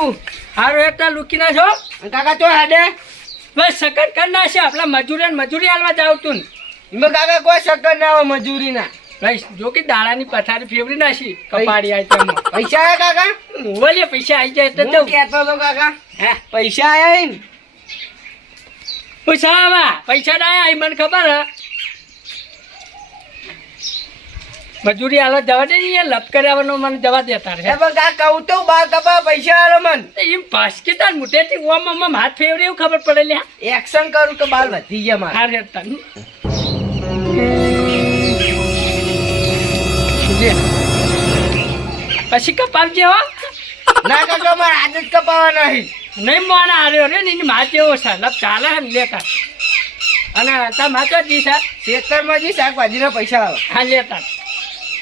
આટલા લુખું એટલા લુકી ના છો? કાકા તો હેડે. બસ સકન કરી નાખશે. આપણા મજૂરી મજૂરી હાલવા જાવ તું એમાં કાકા કોઈ શક્કર ના આવે મજૂરી ના. બસ જો કે દાડાની પથારી ફેવરી નાખી. કપાડી આવી તેમાં પૈસા આયા કાકા? બોલીએ પૈસા આવી જાય તો હું કહેતો તો કાકા હે. પૈસા આયા ને પૈસા પૈસા ના આયા એ મને ખબર હે. મજૂરી હાલવા જવા દે ને લપ કર્યાવાનો મને જવા દેતા રહે પણ કાકા કહું તો બા કપા પૈસા આલો મન. એમ પાસકી તાર મુઠેથી ઓમ ઓમ ઓમ હાથ ફેવરે એવું ખબર પડે લ્યા. એક્શન કરું તો બાર વધી ગયા મારે. હાર તન. પછી કપાવજે હો. ના કાકા મારે આજે જ કપાવા નહીં નહીં મને હાર્યો રે ને એની માં જેવો છે. લપ ચાલે ને લેતા અને તા માતો જી સા ખેતરમાં જી શાકભાજીના પૈસા આવે હા લેતા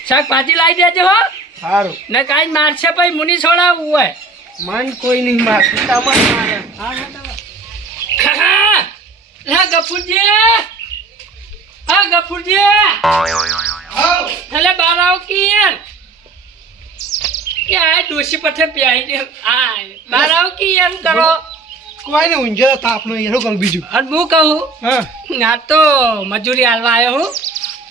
શાકભાજી લાવી દેજો હો. સારું. ને કાંઈ મારશે ભાઈ મુની છોડાવવું હોય. મન કોઈ નહીં મારશે તમારે મારે. હા ગફુરજી. હા ગફુરજી. એટલે બાર આવો કે યાર કે આ ડોશી પથે પ્યાઈ દે. આ બાર આવો કે યાર કરો. કોઈ ને ઊંઝા તાપનો કરું બીજું. અને હું કહું હા. તો મજૂરી હાલવા આવ્યો હું.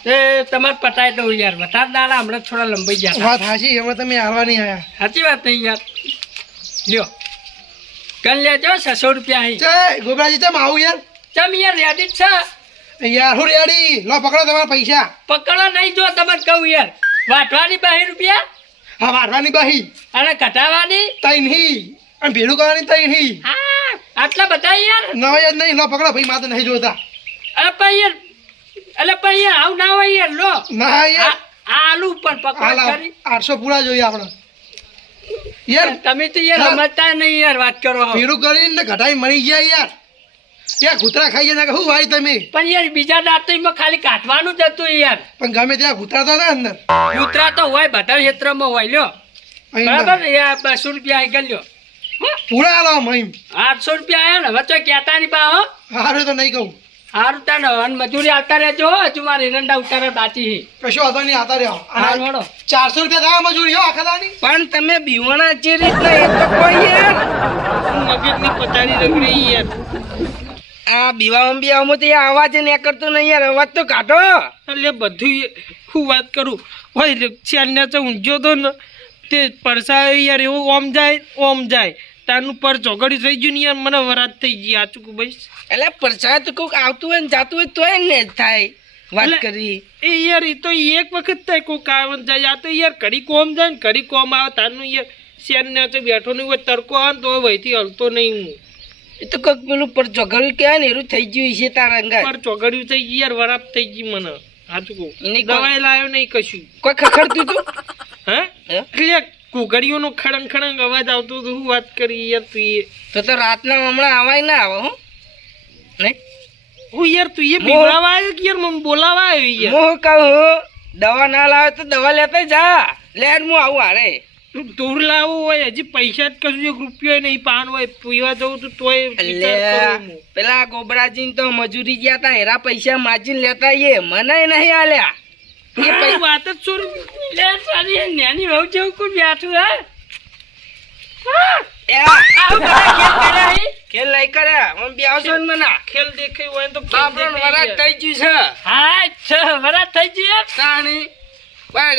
તે તમારે પટાઈ દઉં યાર. વધારે દાડા હમણાં થોડા લંબાઈ ગયા વાત સાચી એમાં તમે આવવા નહીં આવ્યા સાચી વાત નહીં યાર. લ્યો. કલ લેજો છસો રૂપિયા અહીં. જય ગોબરાજી તમે આવું યાર? ચમ યાર રેડી જ છે? યાર હું રેડી લો પકડો તમારા પૈસા. પકડો નહીં જો તમને કહું યાર. વાટવાની બાહી રૂપિયા? હા વાટવાની બાહી. અને કટાવાની તઈ નહીં. અને ભેડું કરવાની તઈ નહીં. હા આટલા બધા યાર? નવા યાર નહીં. લો પકડો. ભાઈ માતા નહીં જોતા. અરે ભાઈ યાર અલે પણ યાર આવું ના હોય યાર લો. ના યાર. આલુ પણ પકડ કરી. આઠસો પૂરા જોઈએ આપણે. યાર તમે તો યાર. સમજતા નહીં યાર વાત કરો. ભેડું કરીને ઘટાઈ મરી ગયા યાર. ત્યાં કૂતરા ખાઈ ગયા શું ભાઈ તમે? પણ યાર બીજા દાંત તો એમાં ખાલી કાઢવાનું જ હતું યાર. પણ ગમે ત્યાં કૂતરા તો ના અંદર. કૂતરા તો હોય બધા ક્ષેત્રમાં હોય લ્યો. બરાબર? યાર બસો રૂપિયા આઈ ગયો પૂરા આલો મહીમ આઠસો રૂપિયા આવ્યા ને હવે તો કહેતા નહીં પા હો. હારે તો નહીં કહું. સારું તાને અને મજૂરી આવતા રહેજો હજુ મારે એરંડા ઉતારે બાકી કશું કશો વાંધો નહીં આતા રહ્યો હાલ વળો ચારસો રૂપિયા થાય મજૂરી હો આખા દાની? પણ તમે બીવાણા જે રીતના એ તો કોઈ યાર મગજની પોતાની રગડી યાર આ બીવામાં બીવામાં તો એ અવાજ નહીં કરતો નહીં યાર અવાજ તો કાઢો. એટલે બધું હું વાત કરું. હોય ચાલને તો ઊંઝો તો ને. તે પરસાયો યાર એવું ઓમ જાય ઓમ જાય. તારનું પર ચોગડી થઈ ગયું ને યાર મને વરાત થઈ ગઈ આ ચૂકું ભાઈ એટલે પ્રસાદ તો કોઈક આવતું હોય ને જાતું હોય તોય ને જ થાય વાત કરી. એ યાર એ તો એક વખત થાય કોઈ આવે જાય. આ તો યાર કડી કોમ જાય ને કડી કોમ આવે તારનું યાર શેરને તો બેઠો નહીં હોય તડકો આવે ને તો વહીથી હલતો નહીં હું. એ તો કોઈક પેલું પર ચોગડ્યું કહેવાય ને એવું થઈ ગયું છે તારા અંગા પર ચોગડ્યું થઈ ગયું યાર વરાપ થઈ ગઈ મને. એની કોઈ- દવાઈ લાવ્યો નહીં કશું. કોઈ ખખડતું તું? હે? હે? એટલે કુઘડીઓનો ખડંગ ખડંગ અવાજ આવતો હતો. શું વાત કરી યાર તું એ. તો તો રાતના હમણાં આવાય ના આવે હો. ને હું યાર તું એ બોલાવા આવ્યો કે યાર? મને બોલાવા આવ્યો યાર. હું કહું દવા ના લાવે તો દવા લેતા જા. લે હું આવું હારે. તું દૂર લાવવું હોય હજી પૈસા જ કશું એક રૂપિયો નહીં પાન હોય પીવા જવું તો તોય હું. પેલા ગોબરાજી તો મજૂરી ગયા તા એરા પૈસા માજીને લેતા એ મને નહીં આલ્યા. એ વાત જ છોડ. લે સારી નાની વહુ જેવું કોઈ બેઠું હે? ખેલ નહીં કર્યા મને બેસો ને મને? ખેલ દેખાય હોય તો વરાત થઈ ગયું છે. હા છ વરાત થઈ ગઈ યાર. તાણી.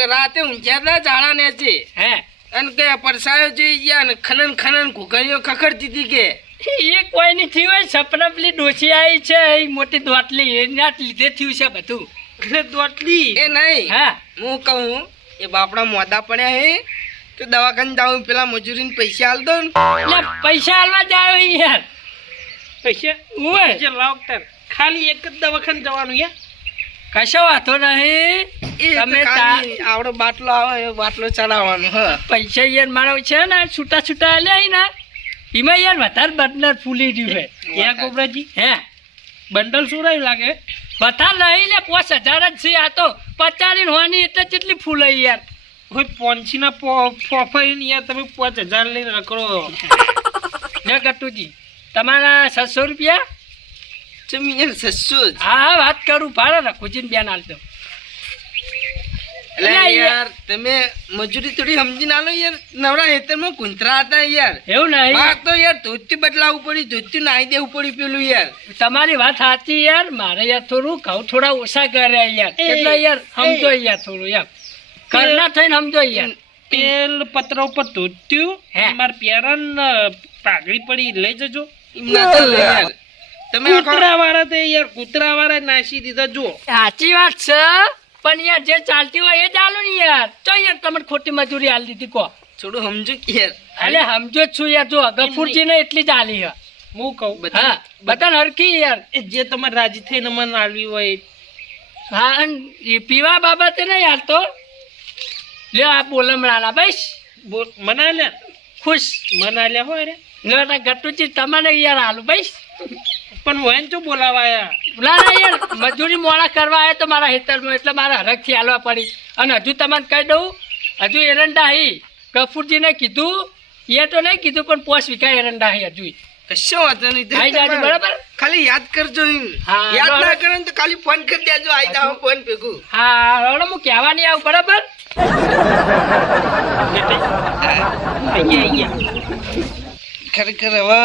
રાતે ઊંઘ્યા તા જાણા ને છે હે. અને કે પરસાયો જોઈ ગયા ને ખનન ખનન ઘૂઘણીઓ ખખડતી હતી કે. એ કોઈ નહીં થયું હોય સપના પેલી ડોસી આવી છે એ મોટી દોટલી એના લીધે થયું છે બધું. એટલે દોટલી. એ નહીં. હા. હું કહું એ બાપડા મોદા પડ્યા હે. તો દવાખાને જાઉં પેલા મજૂરીને પૈસા હાલ દો ને. પૈસા હાલવા જાય યાર. પૈસા ઓય લાવ ખાલી એક જ દવાખાને જવાનું યાર. કશો વાંધો નહીં. તમે આવડો બાટલો આવે એ બાટલો ચડાવવાનો હ. પૈસા યાર મારો છે ને છૂટા છૂટા લે ને એમાં યાર વધારે બંડલ ફૂલી રહ્યું છે. યા ગોબરાજી? હે. બંડલ શું રહ્યું લાગે? બધા લઈ લે પાંચ હજાર જ છે આ તો. પચારી હોવાની એટલે કેટલી ફૂલાઈ યાર. કોઈ પોફાઈ ને યાર તમે પાંચ હજાર લઈને રખડો. ને કટુજી તમારા છસો રૂપિયા? ચમી યાર સસ્તું હા હા વાત કરું. ભાડે રાખું બેન હાલ દો એટલે એટલે યાર તમે મજૂરી થોડી સમજી ના લો યાર. નવરા હેતરમાં કુંતરા હતા યાર. એવું નહીં. માર તો યાર ધોતી બદલાવવું પડ્યું ધોતી નાહી દેવું પડ્યું પેલું યાર. તમારી વાત સાચી યાર. મારે યાર થોડું ઘઉં થોડા ઓછા કર્યા યાર. એટલે યાર સમજો યાર થોડું યાર. કરના થઈને સમજો યાર. તેલ પત્ર ઉપર ધોત્યું. હે. માર પેરન પાઘડી પડી લઈ જજો. યાર. તમે કૂતરા વાળા તે યાર કૂતરા વાળા નાસી દીધા જુઓ. સાચી વાત છે. પણ યાર જે ચાલતી હોય એ ચાલુ ને યાર. તો યાર તમને ખોટી મજૂરી આલી દીધી કો થોડું સમજો કે યાર. અરે સમજો જ છું યાર જો ગફુરજી ને એટલી જ આલી હે. હું કહું? બધા બધા હરખી યાર. એ જે તમારે રાજી થઈને મને આલવી હોય હા એ પીવા બાબતે ને યાર તો લે આ બોલમણાના બસ. બોલ મના આલ્યા ખુશ. મના લે હોય રે. લ્યો ના ગટુજી તમને યાર આલુ બસ. પણ વહેન શું બોલાવાયા ના ના યાર મજૂરી મોડા કરવા આવ્યા તો મારા હેતરમાં એટલે મારે હરખથી હાલવા પડી. અને હજુ તમને કહી દઉં હજુ એરંડા હી ગફુરજીને કીધું એ તો નહીં કીધું પણ પોસ વીઘા એરંડા હી હજુ. કશો વાંધો નહીં. આઈ જાજો, બરાબર? ખાલી યાદ કરજો હા, યાદ ના. કરે ને તો ખાલી ફોન કરી દેજો આઈ જાઓ ફોન ભેગું. હા હવે હું કહેવા નહીં આવું બરાબર? ખરેખર હવે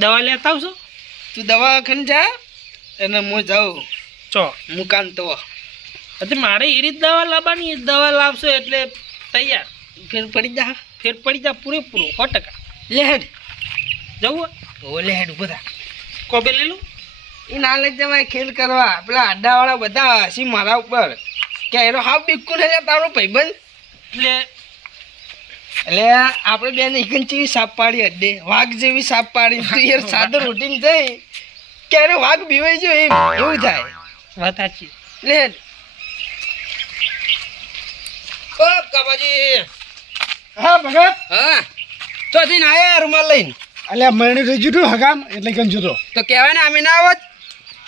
દવા લેતા આવશો? તું દવાખાને જા અને હું જાઉં. ચો. મુકાન તો. એટલે મારે એ રીત દવા લાવવાની દવા લાવશો એટલે તૈયાર. ફેર પડી જા. ફેર પડી જા પૂરેપૂરો સો ટકા. લેહેડ જવું ઓ લેહેડ ઊભો થા. કોબે લઈ લઉં? એ ના લઈ જવાય ખેલ કરવા. પેલા આડાવાળા બધા હસી મારા ઉપર. કે એનો હાવ બિક્કુ ને તારો ભાઈબંધ. એટલે એટલે આપણે બેન એકન જેવી સાપ પાડી હતી. વાઘ જેવી સાપ પાડી. તું યાર સાદો રૂટીન જઈ ક્યારે વાઘ બીવાઈ ગયો એમ? એવું થાય. વાત સાચી. લે. ઓ કાબાજી હા ભગત હા. તો થઈને આયા રૂમાલ લઈને? એટલે મરણી રહી ગયું તું હગામ એટલે કેમ જતો તો કહેવાય ને અમે ના આવત?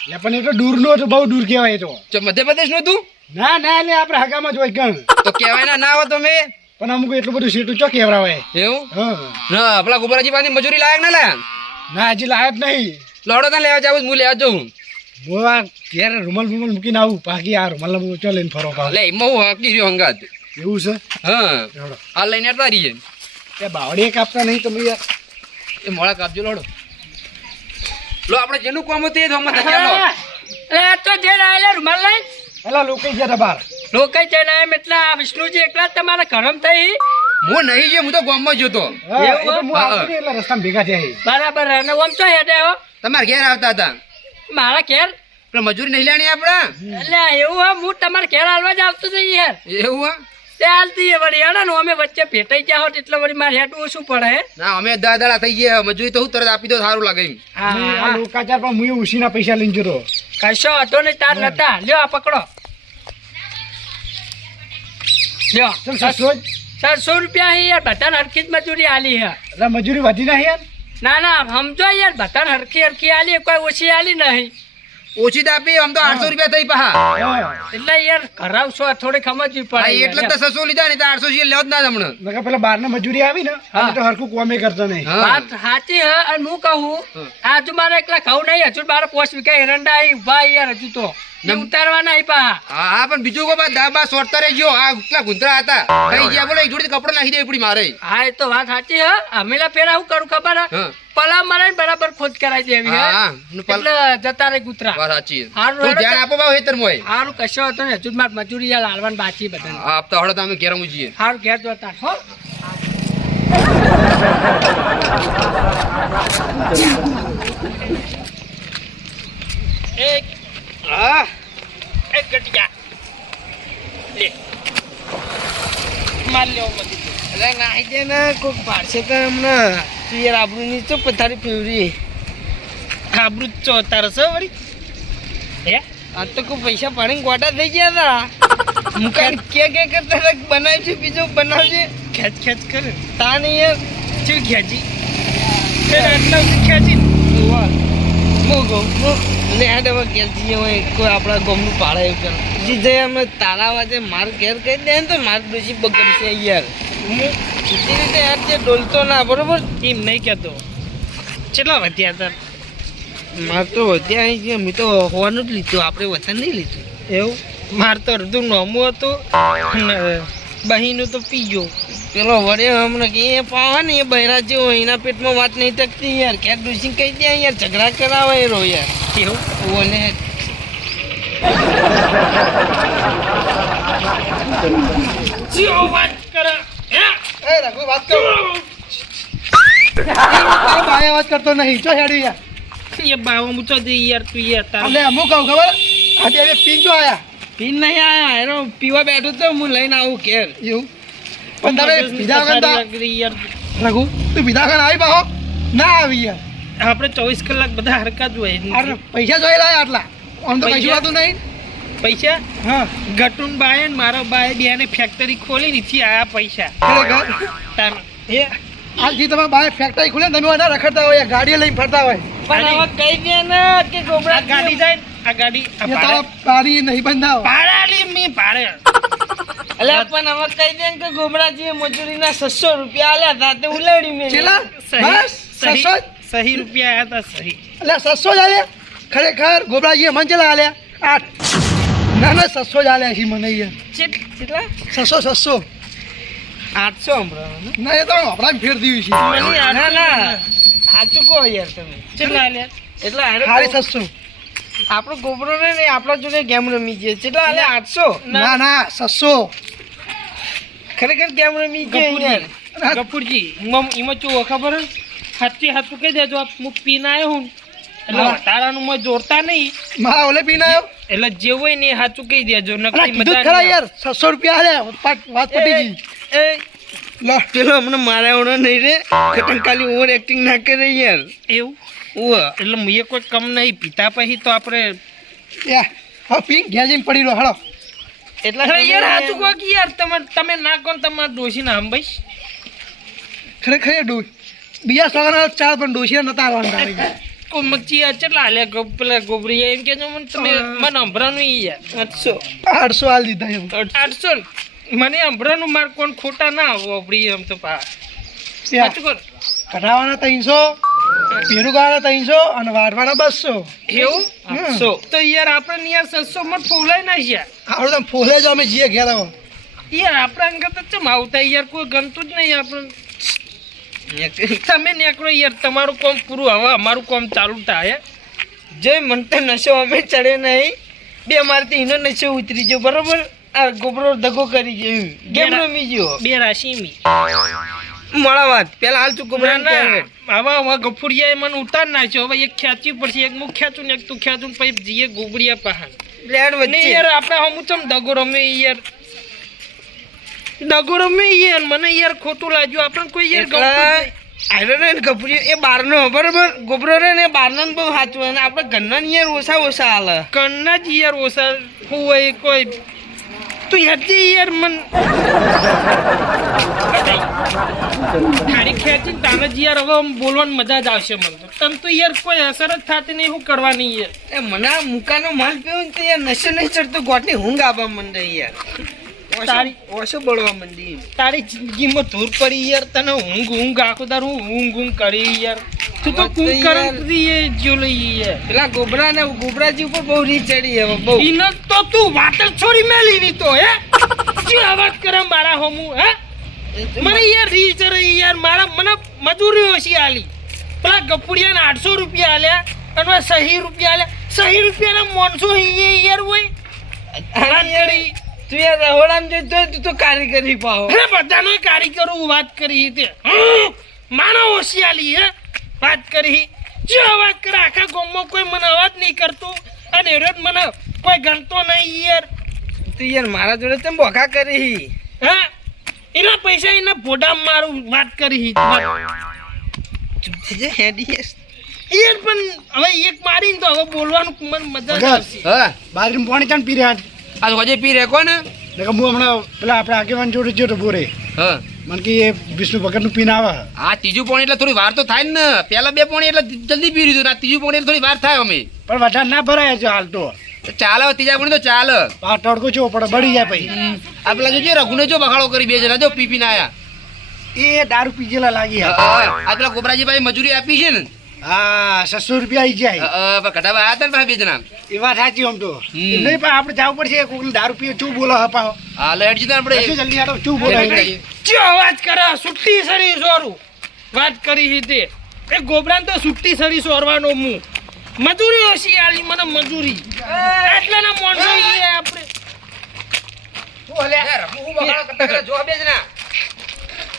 એટલે પણ એ તો દૂરનો તો બહુ દૂર કહેવાય તો. મધ્યપ્રદેશનું તું ના ના એટલે આપણે હગામાં જ હોય ગણ. તો કહેવાય ના ના આવત અમે? પણ અમુક એટલું બધું સીટું ચો કેવરાવે? એવું? હા. ના પેલા ગોબરાજી પાસે મજૂરી લાયક ના લાયા. ના હજી લાયક નહીં. લડો ના લેવા જાવ હું લેવા જઉં. હું આ ઘેર રૂમાલ રૂમાલ મૂકીને આવું બાકી આ રૂમાલ ચો લઈને ફરો પાછો લે એમાં હું હકી રહ્યો હંગાત. એવું છે? હા. આ લઈને આવતા રહીએ. એ બાવડીએ કાપતા નહીં તમે યાર. એ મોળા કાપજો લડો. લો આપણે જેનું કામ હતું એ જ હમણાં થયા લો. એટલે તો જે આયેલા રૂમાલ લઈને. પેલા લોકો ગયા હતા બહાર. લોકો જઈને આયા એટલે આ વિષ્ણુજી એકલા જ તમારા કરમ થઈ? હું નહીં ગયો હું તો ગામમાં જ હા? તો હું આવતો નહીં એટલે રસ્તામાં ભેગા થયા બરાબર અને ઓમ ચો હેડે હો? તમારે ઘેર આવતા હતા. મારા ઘેર? પણ મજૂરી નહીં લેણી આપણે? એટલે એવું હા હું તમારા ઘેર હાલવા જ આવતો હતો યાર એવું હા તે હાલતી એ વળી હેડે ને અમે વચ્ચે ભેટાઈ ગયા હોત એટલે વળી મારે હેડવું શું પડે ના અમે દાદાડા થઈ ગયા મજૂરી તો હું તરત આપી દો સારું લાગે એમ. હા લોકાચાર પણ હું ઉશીના પૈસા લઈને જતો કશો હતો નહીં તાર નતા. લ્યો આ પકડો. લ્યો ચારસો રૂપિયા હે યાર બધાને હરખી જ મજૂરી આલી હે. એટલે મજૂરી વધી ના યાર? ના ના સમજો યાર બધાને હરખી હરખી આલી કોઈ ઓછી આલી નહીં. ઓછી તો આપી આમ તો આઠસો રૂપિયા થઈ પા એટલે યાર કરાવશો થોડી સમજવી પડે એટલે તો સસો લીધા ને આઠસો રૂપિયા લેવા જ ના હમણાં મેં પેલા બહારના મજૂરી આવી ને હા. તો હરખું કોમે કરતો નહીં. હા. વાત સાચી હે અને હું કહું આજુ મારે એકલા ખાવું નહીં હજુ મારે પોસ્ટ વીઘા એરંડા ઊભા યાર હજુ તો. એ ઉતારવાના અહીં પા હા હા પણ બીજું કોઈ બા દાબા સોટતા રહી ગયો. આ કેટલા ગુંતરા હતા. થઈ ગયા બોલો કપડો નાખી દે પડી મારે. હા એ તો વાત સાચી હા. અમેલા પેલા હું કરું ખબર હા? પલા મારે બરાબર ખોદ કરાવી દેવી હે? એટલે જતા રહે વાત સાચી. હારું, ધ્યાન આપો બાવ હેતર મોય હારું કશો હતો ને હજુ મારે મજૂરી યાર હાલવાનું બાચી બધા હા, આપતા હળો તો અમે ઘેર સારું ઘેર જોતા હો. એક હા એક ગટિયા લે. માર લેવો બધી. એટલે નાઈ દે ને કોક પાડશે તો હમણાં તું યાર આબરૂ ની તો પથારી પીવરી આબરૂ ચો તારસો વળી? હે? આ તો કોઈ પૈસા પાડીને ગોટા થઈ ગયા હતા મુકાન કે કે કરતા બનાવશે બીજું બનાવશે ખેંચ ખેંચ કરે. નહીં યાર. ચેવી ખેંચી? તે આટલા ખેંચી મોગો ને આ ડબા ઘેર જઈએ હોય કોઈ આપણા ગમનું પાડે એવું કરે અમે તારા વાજે માર ઘેર કહી દે ને તો માર ડોસી બગડશે યાર. હું સીધી રીતે યાર જે ડોલતો ના બરોબર? એમ નહીં કહેતો. કેટલા વધ્યા તાર માર તો વધ્યા અહીં છે મેં તો હોવાનું જ લીધું આપણે વતન નહીં લીધું. એવું? માર તો અડધું નોમું હતું બહીનું તો પીજો. પેલો વડે હમણાં કે એ પાવા ને એ બૈરા જેવો એના પેટમાં વાત નહીં ટકતી યાર. કે ડુસી કહી દે યાર ઝઘડા કરાવે એ રો યાર કેવું ઓને જેવો વાત કરે. હે? એ રઘુ વાત કર. કરતો નહીં. હેડી યાર. એ બાવા મૂચો દે યાર તું યાર તારે. અમુક કહું ખબર? આ બે બે પીન જો આયા? પીન નહીં આયા. એનો પીવા બેઠો તો હું લઈને આવું કેર એવું? પણ તારે પીધા વગર તો- લાગી યાર રઘુ તું પીધા વગર આવી બાહો ના આવી યાર આપણે ચોવીસ કલાક બધા હરકત હોય પૈસા જોયેલા આટલા આમ તો કશું? હતું નહીં પૈસા હા ગટુન બાય ને મારા બાય બેને ફેક્ટરી ખોલી નીચે આયા પૈસા એ આજથી તમે બહાર ફેક્ટરી ખુલે તમે રખડતા હોય ગાડીઓ લઈને ફરતા હોય પણ હવે કહી દે ને કે ગોબરા ગાડી જાય આ ગાડી નહીં બંધાવો ભાડાલી મી પણ હવે કહી દે ને કે ગોબરાજીએ મજૂરીના છસો રૂપિયા આલ્યા હતા તે ઉલાડી મેં ચેલા? સહી બસ રૂપિયા આયા હતા સહી. એટલે સસો જ આલ્યા? ખરેખર ગોબરાજીએ મને ચેલા આલ્યા? આઠ. ના ના સસો જ આલ્યા છે મને યાર ચેટ- કેટલા સસો સસો આઠસો હમણાં ના? એ તો આપણા ફેર દીધું છે. આ- ના ના. સાચું કહો યાર તમે. કેટલા આલ્યા? એટલે હારે ખાલી કહો. સસો આપણો ગોબરો ને નહીં આપણા જોડે ગેમ રમી છે. કેટલા હાલે આઠસો. ના ના. છસો. ખરેખર ગેમ રમી છે ગફુરજી એમાં એમાં ખબર સાચી હાચી કહી દેજો હું પીને આવ્યો હું. એટલે હા. મેં જોડતા નહીં. મારા ઓલે પીને આવ્યો એટલે જે હોય ને સાચું કહી દેજો મજા ખરા યાર છસો રૂપિયા આલ્યા વાત ગઈ. પેલો હમણાં મારા એવડો નહીં રે ખટમ ઓવર એક્ટિંગ ના કરે યાર. એવું? ઉવા એટલે મુએ કોઈ કમ નહીં. પીતા પછી તો આપણે યા પી ઘેર જઈને પડી રહ્યો હળો એટલે યાર હાચું કહો કે યાર તમે તમે ના કહો તમારે ડોશી ના હંભાઈશ ખરેખર ડો બીજા સવારના ચાર પણ ડોશીયા નતા આવવાના તારે. આ કેટલા હાલે પેલા ગોબરી એમ કે મને તમે મને હંભરાનું ઈ યાર. આઠસો આઠસો આલ દીધા એમ. આઠસો મને અંભરાનું માર કોણ ખોટા ના વાપરી એમ તો પા. સાચું કર કઢાવાના ત્રણસો પેરું ગાળાના ત્રણસો અને વાઢવાના બસો. એવું? આઠસો તો યાર આપણે યાર સસ્સો માં ફોલાય ના યાર આવડે તમે ફોલે જ અમે જઈએ ઘેર યાર આપણા અંગત જ ચમ આવતા યાર કોઈ ગમતું જ નહીં આપણે. તમે નીકળો યાર તમારું કોમ પૂરું હવે અમારું કોમ ચાલુ થાય જે મન તો નશો અમે ચડે નહીં. બે મારથી એનો નશો ઉતરી ગયો બરોબર? આ ગોબરો દગો કરી ગયો. ગેમ રમી ગયો? બે રાશી મી. મળા પેલા હાલ ના હવે હવે ગફુરિયાએ મને ઉતાર નાખ્યો. હવે એક ખેંચવી પડશે. એક ખેંચું ને એક તું ખેંચું પછી જઈએ વચ્ચે. યાર આપણે હમું ચમ દગો રમે યાર. દગો રમે યાર. મને યાર ખોટું લાગ્યું. આપણે કોઈ યાર ગમતું જ નહીં. આયરો રે ને કપૂરી એ બારનો બરોબર? ગોબરો રે ને બારનો ને બહુ સાચું. અને આપણે ઘરના યાર ઓછા ઓછા હાલે. ઘરના જ યાર ઓછા હોય કોઈ. તું હેઠી યાર મન. થાળી ખેંચી તાને જ યાર હવે બોલવાની મજા જ આવશે મને તો. તને તો યાર કોઈ અસર જ થતી નહીં હું કરવાની યાર. એ મને આ મુકાનો માલ પીવું ને તો યાર નશો નહીં ચડતો ગોટની ઊંઘ આવવા માંડે યાર. તારી- ઓછો બળવા માંડી. તારી જિંદગીમાં ધૂર પડી યાર તને ઊંઘ ઊંઘ આખો તાર હું ઊંઘ ઊંઘ કરી યાર. તું તો. સુધી એ જો લઈ યાર. પેલા ગોબરા ને ગોબરાજી ઉપર બહુ રી ચડી હવે બહુ. ઇન તો તું વાતર છોડી મેલી ની તો હે? શું અવાજ કરે મારા હોમું હે? મને યાર રીચ ચડી યાર મારા મને મજૂરી ઓછી આલી. પેલા ગપુડિયાને આઠસો રૂપિયા આલ્યા અને સહી રૂપિયા આલ્યા. સહી રૂપિયાના મોનસો અહીં યાર હોય. કરી. તું યાર રહોડામ જતો તું તો કારીગરી પાહો. અરે બધાનો કારીગરો વાત કરી તે માનો હોશિયાલી હે? વાત કરી. જો અવાજ કરે આખા ગામમાં કોઈ મને અવાજ નહીં કરતું અને રોજ મને કોઈ ગણતો નહીં યાર. તું યાર મારા જોડે તેમ બોખા કરી. હા? એના પૈસા એના ભોડા મારું વાત કરી. ચૂપ થઈ યાર. પણ હવે એક મારીને તો હવે બોલવાનું મને મજા આવશે. હા બાજરીમાં પાણી ચાણ પી રહ્યા આ હોજે પી રે કોને ને હું હમણાં પેલા આપણે આગેવાન જોડે ગયો તો બોરે. હા. મને કે એ વિષ્ણુ ભગતનું પીને આવે. આ ત્રીજું પોણી એટલે થોડી વાર તો થાય ને. પેલા બે પોણી એટલે જલ્દી પી લીધું ને આ ત્રીજું પોણી એટલે થોડી વાર થાય અમે. પણ વધારે ના ભરાય છે હાલ તો. ચાલે ત્રીજા પોણી તો ચાલે. આ તડકો ચેવો પડે બળી જાય પછી. આ પેલા જોજે રઘુને જો બખાડો કરી બે જણા જો પી પીને આયા. એ દારૂ પીજેલા લાગી હા, હા. આ પેલા ગોબરાજી ભાઈ મજૂરી આપી છે ને. હા છસો રૂપિયા આવી જાય. હતા ને ભાઈ બે જણા એ વાત સાચી આમ તો. નહીં પણ આપણે જવું પડશે દારૂ પીએ શું બોલો હપાવો હા લે હેડજી આપણે. શું જલ્દી આટો શું બોલો? ચો વાત કરે સુટ્ટી સરી સોરું. વાત કરી એ ગોબરાન તો સુટ્ટી સરી સોરવાનો મું. મજૂરી ઓછી આલી મને મજૂરી. એટલાના માણસો ઈ આપણે.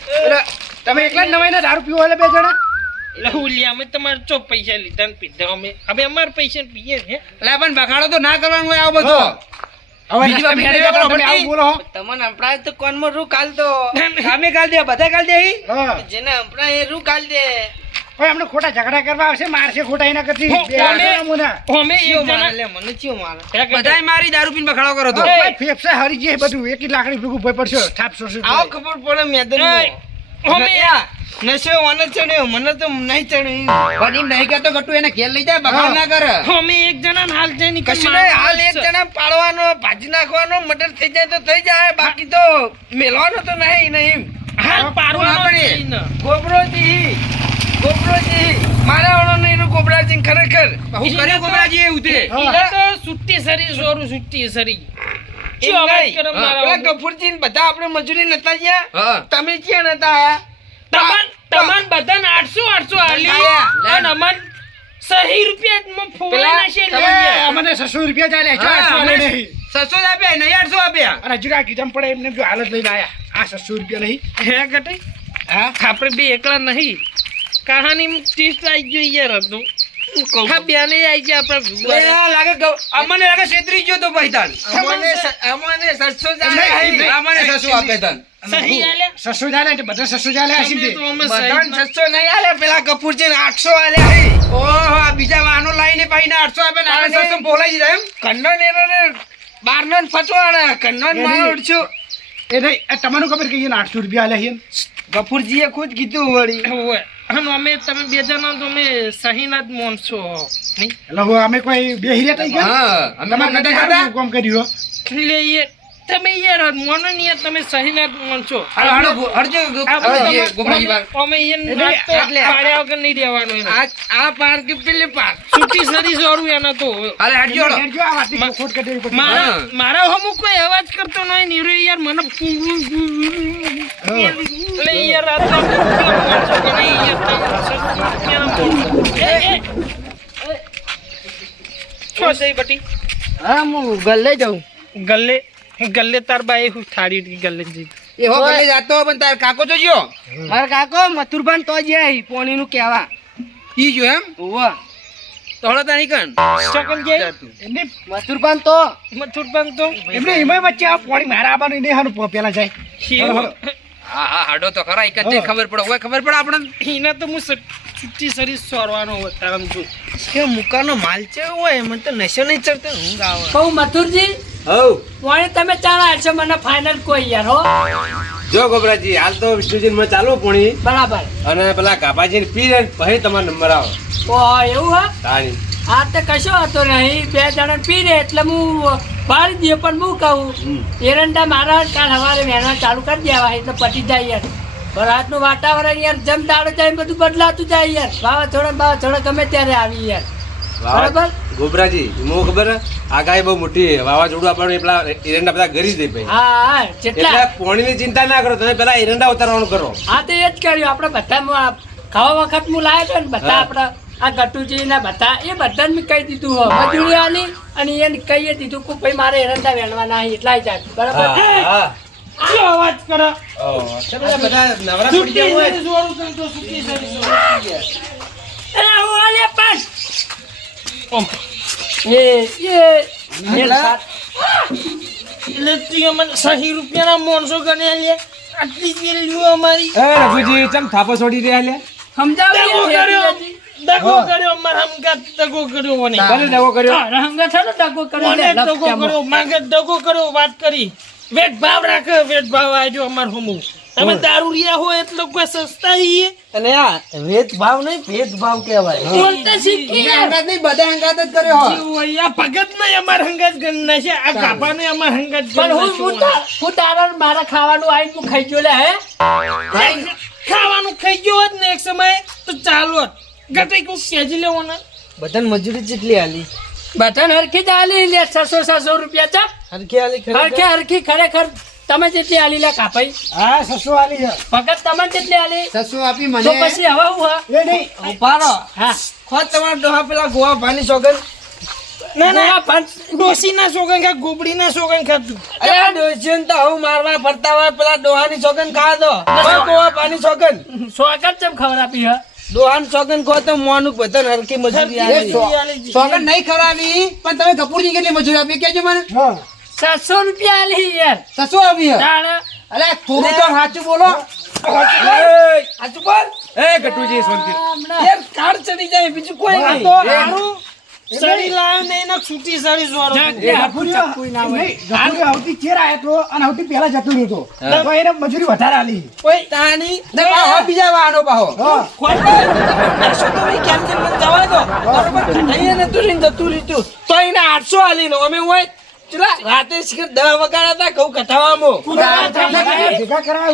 એટલે તમે એકલા જ નવાઈ દારૂ પીવો એટલે બે જણા? લહુલિયા અમે તમારે ચો પૈસા લીધા ને પીધા. અમે હવે અમારા પૈસા પીએ ને લે પણ બગાડો તો ના કરવાનું હોય આવો બધો. હવે બીજી વાર તમે ફેરે તમે વાપરો, આવું બોલો. હો. તમને હંપડાય તો કોનમાં રૂ કાલ તો સામે કાલ દે બધા કાલ દે જેને હંપડાય એ રૂ કાલ દે. હવે ખોટા ઝઘડા કરવા આવશે મારશે ખોટા એના કરતી હો, બે અમે- જણા મોના. અમે એક ચિયો જણા મારે દારૂ પીને બખાડો કરો તો. ફેફસા હરી જાય બધું. એક લાકડી ભેગું ભય પડશે થાપ આવો ખબર પડે મેદન નશો મને ચડ્યો મને તો નહીં ચડ્યો પણ એમ નહીં કરતો ગટ્ટુ એને ઘેર લઈ જાય બગાડ ના કરે. અમે એક જણા હાલ જઈને કશું નહીં હાલ એક જણા પાડવાનો ભાજી નાખવાનો મટર થઈ જાય તો થઈ જાય બાકી તો મેલવાનો તો નહીં નહીં. હાલ પારવાનો આપણે. જ નહીં ને. ગોબરોજી ગોબરોજી મારા વાળો નહીં ગોબરાજી ખરેખર. હું કર્યો ગોબરાજી એવું તે? સુટ્ટી સરી સોરું સુટ્ટી સરી. ગફુરજી બધા આપણે મજૂરી નતા ગયા તમે ક્યાં નતા આયા? તમાન તમન બધાને 800 800 આલી. અને અમન સહી રૂપિયા ફોલા નાશે અમને 600 રૂપિયા ચાલે હા, ચારસો અમને નહીં. સસ્તો જ આપ્યા નહીં આઠસો આપ્યા. અને હજુ આ કીધમ પડે એમને જો હાલત લઈને આયા. આ 600 રૂપિયા નહીં. હે ગટે? હા? આપણે બે એકલા નહીં. કહાની ટેસ્ટ આવી ગયો યાર હતું હા બેને આવી ગયા આપણે આ લાગે ગૌ- અમને લાગે છેતરી ગયો તો ભાઈ તાન અમને અમને સસ્તું આપે તાન. સહી એટલે બધા નહીં આલે. પેલા કપૂરજી ને આઠસો ઓહો બીજા વાહનો લાઈને પાઈને આઠસો આપે ને બોલાઈ જાય એમ. કન્નો ને ને બારનો ને ફટવાના કન્નો મારો ઉડશું. એ નહીં તમારું ખબર કે એને આઠસો રૂપિયા આલ્યા છે ગફુરજીએ ખુદ કીધું વળી. અને અમે તમે બે જણા તો અમે સહીના જ એટલે અમે કોઈ બે હિરે થઈ ગયા? હા અમે કામ કર્યું એટલે તમે યાર મોનો ને યાર તમે તમે- ગોબરાજી બહાર. અમે યાર પાડ્યા વગર નહીં રહેવાનું એનું. આ આ પાર્ક પેલી પાર્ક. છૂટી સરી જોરું એના તો. અરે કાઢી મારા મારા હમુ કોઈ અવાજ કરતો નહીં નીરો યાર મને એટલે યાર આ તો કે નહીં યાર. છો સહી બટી? હા હું ગલ્લે જાઉં. ગલ્લે? ગલ્લે તાર બાઈ હું થાળી ગલ્લે જી એવો ગલ્લે જાતો પણ તાર કાકો તો જ્યો. મારા કાકો મથુરભાન તો જાય પોણી નું કેવા ઈ જો એમ? ઓવા તો હળો કણ. શકલ જાય એમને મથુરભાન તો. મથુર તો? એમને એમાંય વચ્ચે આ પોણી મારા આવવાનું એને હાનું પેલા જાય. હા હા હાડો તો ખરા એક જ ખબર પડે હોય ખબર પડે આપણને? એના તો હું છૂટી સરી સોરવાનો હોય તારમ કે મુકાનો માલ છે હોય મને તો નશો નહીં ચડતો હું ગાવા કહું મથુરજી હવ. વાણી તમે ચાલો આલશો મને ફાઇનલ કોઈ યાર હો. જો ગોબરાજી હાલ તો વિષ્ણુજી માં ચાલુ પોણી. બરાબર. અને પેલા કાપાજી પી લે પછી તમારો નંબર આવે. ઓ એવું હા? તાણી હા તો કશો હતો નહીં. બે જણા પી રે એટલે હું પાડી દઈએ પણ હું કહું. એરંડા મારા કાલ સવારે વહેલા ચાલુ કરી દેવા એટલે પટી જાય યાર. વરાતનું વાતાવરણ યાર જમ દાડો જાય બધું બદલાતું જાય યાર. વાવાઝોડા બાવાઝોડા ગમે ત્યારે આવી યાર. બરાબર? ગોબરાજી હું ખબર આગાહી બહુ મોટી. વાવાઝોડું આપણે પેલા એરંડા બધા ગરી દે ભાઈ. હા હા એટલે પોણીની ચિંતા ના કરો. તમે પેલા એરંડા ઉતારવાનું કરો. હા તો એ જ કર્યું. આપણે બધા ખાવા વખત હું લાવ્યો છે ને બધા આપણા આ ગટુજી ના બધા એ બધાને મેં કહી દીધું હો. મજૂરી અને એને કહીએ દીધું કે ભાઈ મારે એરંડા વેણવાના એટલા જ બરાબર? શું અવાજ કરે? ઓહ, બધા બધા નવરા પડી ગયા હોય. છૂટી સરી તો છૂટી સરી સોરું અરે હું આલે પાસ ઓમ. એ એ એ સાત. એટલે તું મને સહી રૂપિયાના માણસો ગણ્યા લે આટલી વેલ્યુ અમારી. એ રઘુજી ચમ થાપો છોડી રહ્યા લે? સમજાવી દગો કર્યો. નથી. દગો કર્યો દગો મને. છે ને કર્યો. દગો કર્યો માગે દગો કર્યો વાત કરી. વેટ ભાવ રાખે વેટ ભાવ આજો અમાર હમુ. તમે દારૂ રહ્યા હોય એટલે કોઈ સસ્તા છીએ અને આ ભેદભાવ નહીં ભેદભાવ કહેવાય. બોલતા શીખી. હંગાત નહીં, બધા હંગાત જ કર્યો હો. આ ભગત નહીં અમાર હંગાત ગણના છે. આ કાપા ને અમાર હંગાત પણ હું હું હું તારા મારા ખાવાનું આવીને તું ખાઈ ગયો લે હે? ખાવાનું ખાઈ ગયો હોત ને એક સમય તો ચાલો. ગટઈ કોક લેવો લેવાના. બધાને મજૂરી જેટલી આલી. બધાને હરખી જ આલી લે છસો છસો રૂપિયા ચા હરખી આલી હરખી ખરેખર હરખી ખરેખર તમે જેટલી આલી લે કાપાઈ. હા છસો આલી છે. ફક્ત તમે જેટલી આલી છસો આપી તો પછી હવે હું હા? એ નહીં. ઉપાડો હા. ખોદ તમારા ડોહા પેલા ગોવા ભાની સોગન. ના ના. આ પાંચ ડોસી ના સોગન ખા ગોબડી ના સોગન ખાતું અરે ડોસીને તો હું મારવા ફરતા હોય પેલા ડોહાની સોગન ખા દો. ગોવા પાણી સોગન. સ્વાગત ચમ ખબર આપી હા? ડોહાની સોગન ખો તો મોનું બધા હરખી મજૂરી આલી સોગન નહીં ખરાવી પણ તમે કપૂરની કેટલી મજૂરી આપી? કેજો મને. સાતસો રૂપિયા આલી યાર. સસો આપી હે. અરે થોડું તો સાચું બોલો. સાચું બોલ. એ ગટુજી શાંતિ હમણાં યાર કાર ચડી જાય બીજું કોઈ નહીં. સડી લાવ્યો ને એના છૂટી સડી જોરો એ આપણું ચપ્પુ ના હોય. નહીં ગફુરી આવતી ચેર આયો તો? અને આવતી પહેલા જતો રહ્યો તો એને મજૂરી વધારે આલી. કોઈ તાની ને પાહો બીજા વાહનો પાહો. હા. આઠસો તો ભાઈ કેમ કેમ જવા દો? બરોબર કઢાઈએ ને તું જતું રીતું તો એને આઠસો આલી નો અમે હોય ચલા રાતે દવા વગાડ્યા હતા ઘઉં કથાવામાં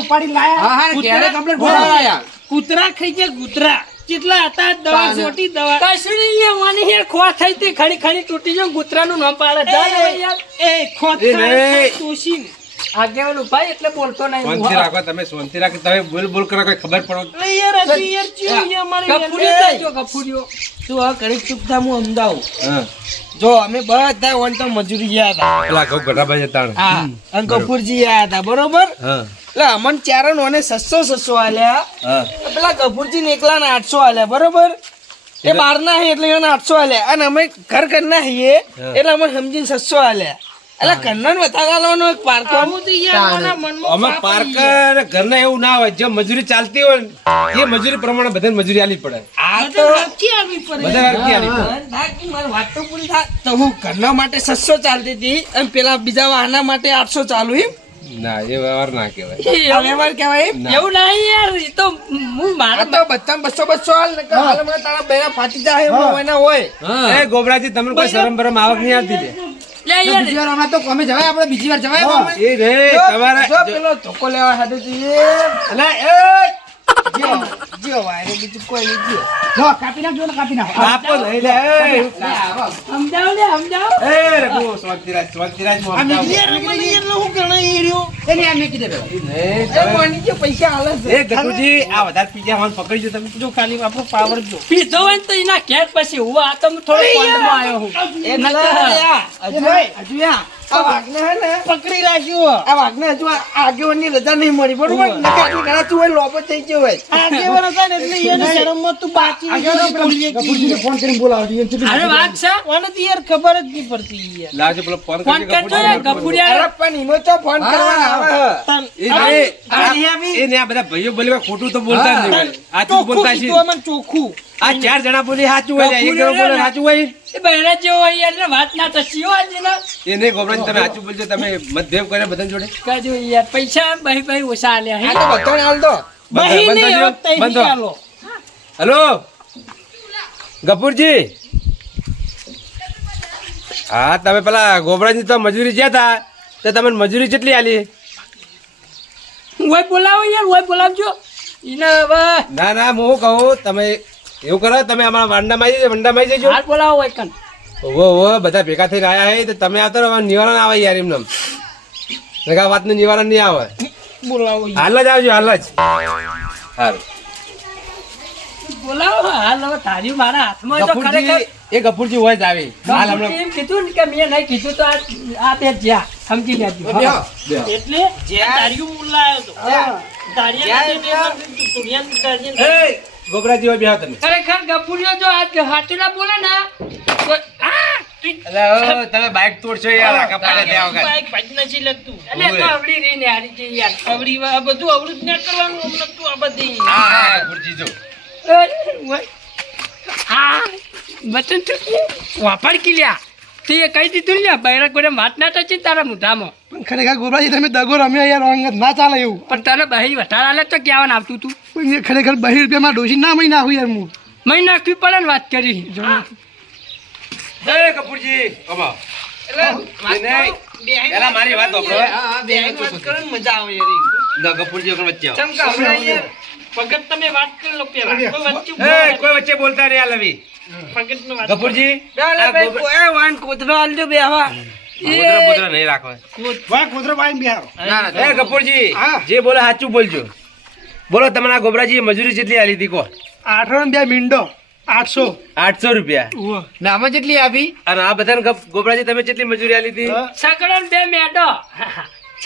ઉપાડી લાયા. હા હા ક્યારે કમ્પ્લીટ બોલાયા કૂતરા ખાઈ ગયા કૂતરા. કેટલા હતા? દવા છોટી દવા. કશું નહીં લેવાની યાર ખોવા થઈ તે ખડી ખડી તૂટી જો કૂતરાનું નામ પાડે. જા યાર. એ નહીં. તોશી આગેવાન ઉભાઈ એટલે બોલતો નહીં. શાંતિ રાખો તમે શાંતિ રાખો. તમે બોલ બોલ કરો કોઈ ખબર પડો? યાર હજી યાર ચીયું યાર મારી ગફુરિયો થઈ ગયો ગફુરિયો. તું આ ઘડી ચૂપ થા હું અમદાવ જો અમે બધા વન તો મજૂરી ગયા હતા. પેલા ઘઉં ગઢાભાઈ જતા હા અને કપૂરજી ગયા હતા બરોબર? હા. એટલે અમન ચારણ ઓને સસ્સો સસ્સો આલ્યા. પેલા કપૂરજી ને એકલા ને આઠસો આલ્યા બરોબર? એ બાર ના હે એટલે એને આઠસો આલ્યા. અને અમે ઘર ઘર ના હઈએ એટલે અમે સમજીને સસ્તો આલ્યા. એટલે ઘરના ને વધારાનો એક પાર્કો? આવું તો યાર મનમાં અમે. પાર્કર ઘરના એવું ના હોય જે મજૂરી ચાલતી હોય ને, એ મજૂરી પ્રમાણે બધાને મજૂરી આલી પડે. આ તો બધા નક્કી પડે. બધા હરખી આલી પડે. ના, મારી વાત તો પૂરી થા. તો હું ઘરના માટે સસ્સો ચાલતી હતી અને પેલા બીજા વાહના માટે આઠસો ચાલુ એમ. ના એ વ્યવહાર ના કહેવાય. આ વ્યવહાર કહેવાય એવું નહીં યાર એ તો હું મારા તો બધા બસો બસો હાલ ને કે હાલ હમણાં તારા બેરા ફાટી જાય એમ હોય ના હોય. એ ગોબરાજી તમને કોઈ શરમ બરમ આવક નહીં આવતી બીજી વાર તો અમે જવાય આપણે બીજી વાર જવાય? એ રે જો પેલો ધોકો લેવા હાથે જઈએ અલા, એ! જીઓ જીઓ વાયરો બીજું કોઈ નહીં જીઓ. જો કાપી નાખજો ને કાપી નાખો. આપો નહીં લે એ. સમજાવ લે સમજાવ એ આ યાર મને હું ગણાય એ રહ્યો તમે- પૈસા હાલે છે? એ આ વધારે પી ગયા પકડી જો તમે જો ખાલી આપણો પાવર જો. પીધો હોય ને તો એના ક્યાંક પછી હું આ તો થોડો આવ્યો હું. એ નકર હજુ હજુ યા આ વાઘને હે ને પકડી રાખ્યો આ વાઘને હજુ આ રજા નહીં મળી બરોબર? નકર આટલું ગણાતું હોય લોપો થઈ ગયો હોય. આગેવાન હતા ને એટલે એને શરમમાં તું બાચી ગયો. બોલીએ ફોન કરીને બોલાવજો અરે વાત છે? મને તો યાર ખબર જ નહીં પડતી યાર. લાવજો પેલો ફોન ફોન કરજો યાર ગફુરિયા અરે પણ ઈમો તો ફોન કરવાના આવે એ નહીં, આ- એ નહીં, આ બધા ભાઈઓ બોલે ખોટું તો બોલતા જ નહીં છે. ચોખ્ખું. આ ચાર જણા બોલી સાચું હોય એક જણો બોલે સાચું હોય એ બહેરા જેવો હોય યાર એટલે વાત ના થતી હો આજે ના એ નહીં ગોબરાજી તમે સાચું બોલજો તમે મતભેદ કરે બધા જોડે. કાજો યાર પૈસા ભાઈ ભાઈ ઓછા આલ્યા હે. આ તો બધાને આલ દો. બહી નહીં બંધ થો. હેલો? ગફુરજી? હા તમે પેલા ગોબરાજી તો મજૂરી જ્યાં હતા તો તમે મજૂરી કેટલી આલી? ઓય બોલાવો યાર ઓય બોલાવજો. ઈને હવે ના ના હું કહું તમે એવું કરો તમે અમારા વાંડામાં આવી જજો વંડામાં આવી જજો. હાલ બોલાવો એકન. ઓહો ઓહો બધા ભેગા થઈને આયા હે તો તમે આવતો રહો નિવારણ આવે યાર એમને નકા વાતનું નિવારણ નહીં આવે. બોલાવો હાલ જ આવજો હાલ જ. સારું બોલાવો હાલ હવે તારી મારા હાથમાં તો ખરેખર એ ગફુરજી હોય જ આવી. હાલ હમણાં. એમ કીધું ને કે મેં નહીં કીધું તો આ આ બે જ્યાં સમજી લેજો એટલે તારીઓ બોલાયો તો. તારીયા નથી એટલે તું તુરિયાન તારીયા એ જેવા બેહો તમે. ખરેખર ગપુરિયો જો આ સાચું ના બોલે ને તો આ તું- અલા, તમે બાઇક તોડશો યાર નથી લગતું. અલે તો આવડી રહી ને હારી જઈ યાર. આવડી આ બધું આવડું જ ના કરવાનું તું આ બધી. હા હા ગફુરજી જો. હા બચન ચૂકી. વાપર કિલ્યા. તે એ કહી દીધું ને બૈરા કોઈ વાત ના થતી તારા મુદ્દામાં પણ ખરેખર ગોબરાજી તમે દગો રમ્યો યાર અંગત ના ચાલે એવું. પણ તને બહી વધારે આલે તો કહેવાનું આવતું તું? પણ એ ખરેખર બહી રૂપિયામાં ડોસી ના મહિના આવું યાર હું. મહી નાખવી પડે ને વાત કરી. એ કપૂરજી. એ મારી વાત મજા આવે યાર ના, ગફુરજી વચ્ચે. ભગત તમે વાત કરી લો પેલા. કોઈ વચ્ચે એ, કોઈ વચ્ચે બોલતા રહ્યા આ લવી વાત ગફુરજી? આ ગોબરા- કોઈ વાન કૂતરો આલજો એ. જે બોલે સાચું બોલજો. બોલો તમારા ગોબરાજી મજૂરી જેટલી આલી હતી કો. આઠસો બે મીંડો. આઠસો. આઠસો રૂપિયા. ના જેટલી આપી. અને આ બધાને ગોબરાજી તમે જેટલી મજૂરી આલી હતી. સકડો બે મેડો.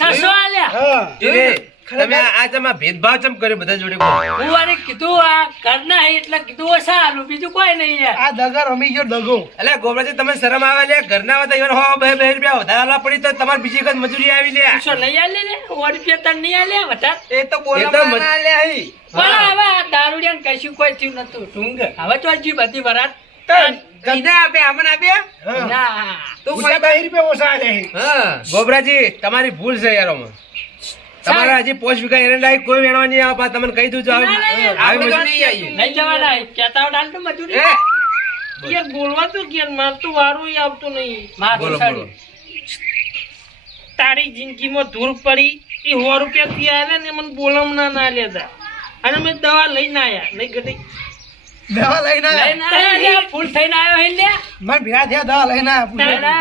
છસો આલ્યા. હા. એ, તમે આ આ તમે ભેદભાવ ચમ કર્યો બધા જોડે હું વારે કીધું આ ઘરના હે એટલે કીધું ઓછા આલું બીજું કોઈ નહીં યાર. આ દગા રમી ગયો દગો. એટલે ગોબરાજી તમે શરમ આવે લે? ઘરના હતા ઈવન હો બે બે રૂપિયા વધારે આલવા પડી તો તમારે બીજી વખત મજૂરી આવી લે. પૂછો નહીં આલે લે? સો રૂપિયા તને નહીં આલે વધારે? એ તો એ ના આલે હી. પણ હવે આ દારૂડિયાને કશું કોઈ થયું નતું ઢુંગ હવે તો હજી બધી વરાત તો એને આપે, આપ્યા? ના. તો રૂપિયા ઓછા આલ્યા હા. ગોબરાજી તમારી ભૂલ છે યાર. તમારે હજી પોચ વીઘા એરંડા કોઈ વેણવા નહીં આપા તમને કહી દઉં છું ના, ના, આવી- ના, મજૂરી- નહીં જવાના કેતા ડાલ તો મજૂરી. યાર બોલવા તો કે માર તો વારું ય આવતું નહીં. માર બોલો બોલો. તારી જિંદગીમાં ધૂળ પડી એ સો રૂપિયા થી આલે ને મને બોલમ ના લેતા અને મેં દવા લઈને આયા. નહીં ઘટી. દવા લઈને લઈને ફૂલ થઈને આવ્યો હે લે મને થયા દવા લઈને.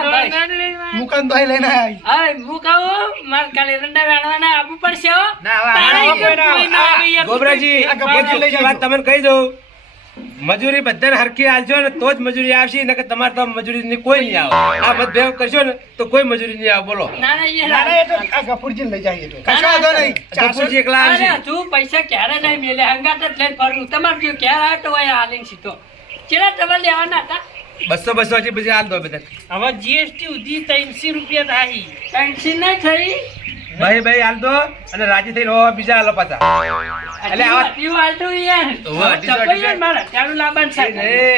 દવા આયા. મુકાન લઈને આયા હવે હું કહું કાલે એરંડા વેણવાના આવવું પડશે હો. ના હવે. ગોબરાજી આ લઈ વાત તમને કહી દઉં. મજૂરી બધાને હરખી આલજો ને તો જ મજૂરી આવશે નકર તમારે તો મજૂરી ની કોઈ નહીં આવે. આ મતભેદ કરશો ને તો કોઈ મજૂરી નહીં આવે બોલો. ના ના ઈ ના, ના, એ તો આ ગફુરજીને લઈ જઈએ તો. કશો વાંધો નહીં. ગફુરજી એકલા આવશે. તું પૈસા ક્યારે નહીં મેલે હંગાત જ લઈને ફરું. તમારે જો ક્યારે આવે તો હાલીને સીધો. ચેલા તમે લેવાના હતા? બસો બસો પછી હાલ દો બધા. હવે જીએસટી ઉધી ત્રણસી રૂપિયા થાય. ત્રણસી નહીં થઈ? ભાઈ ભાઈ હાલ દો અને રાજી થઈને હો બીજા હાલો પાછા. એટલે આવા પીવું હાલતું યાર છે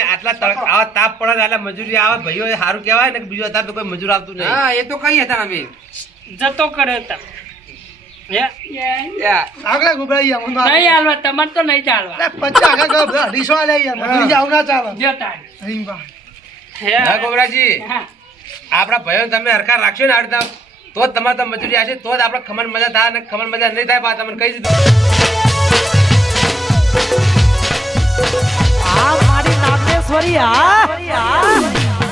આટલા તડક આવા તાપ પડે એટલે મજૂરી આવે ભાઈઓ સારું કહેવાય ને બીજો અત્યારે તો કોઈ મજૂર આવતું નહીં. હા એ તો કઈ હતા અમે જતો કરે હતા. આગળ ગોબરાજી આમ નહીં હાલવા તમારે તો નહીં ચાલવા. અરે આગળ અઢીસો મજૂરી ના ચાલે. તાર. હા? ગોબરાજી. હા. આપણા ભાઈઓ તમે હરખા રાખશો ને આ રીતના તો જ તમારે તમે મજૂરી આવશે તો જ આપણે ખમણ મજા થાય અને ખમણ મજા નહીં થાય બા તમને કહી દીધું. આ મારી નાગેશ્વરી આ